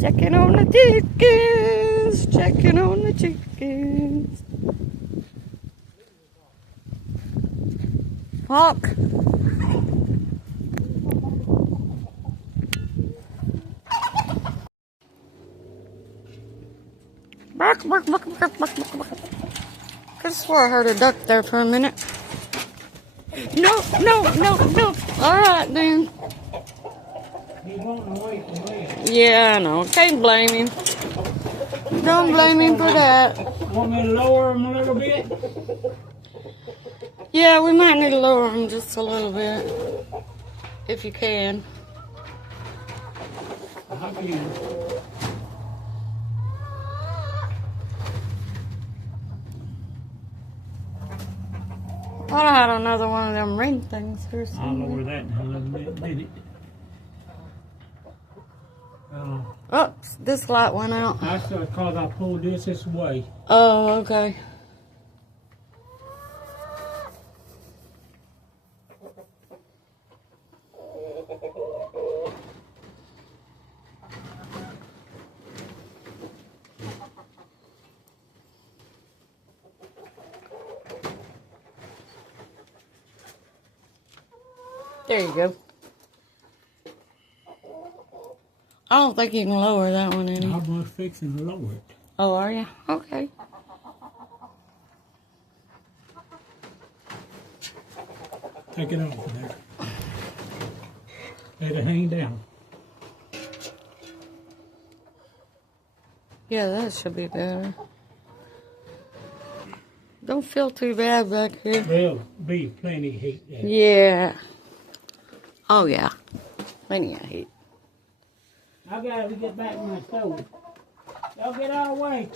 Checking on the chickens. Checking on the chickens. Hawk. Bark, bark, bark, bark, bark, bark, bark. Could have swore I heard a duck there for a minute. No, no, no, no. All right, then. He's wanting away from me. Yeah, I know. Can't blame him. Don't blame him for that. Want me to lower him a little bit? Yeah, we might need to lower him just a little bit. If you can. I can. Thought I had another one of them ring things here I'll somewhere. lower that in a little bit, did it? Oh, this light went out. That's because I pulled this way. Oh, okay. There you go. I don't think you can lower that one any. I'm fixing to lower it. Oh, are you? Okay. Take it off there. Let it hang down. Yeah, that should be better. Don't feel too bad back here. There'll be plenty of heat there. Yeah. Oh, yeah. Plenty of heat. I gotta get back to my stove. Y'all get out of the way.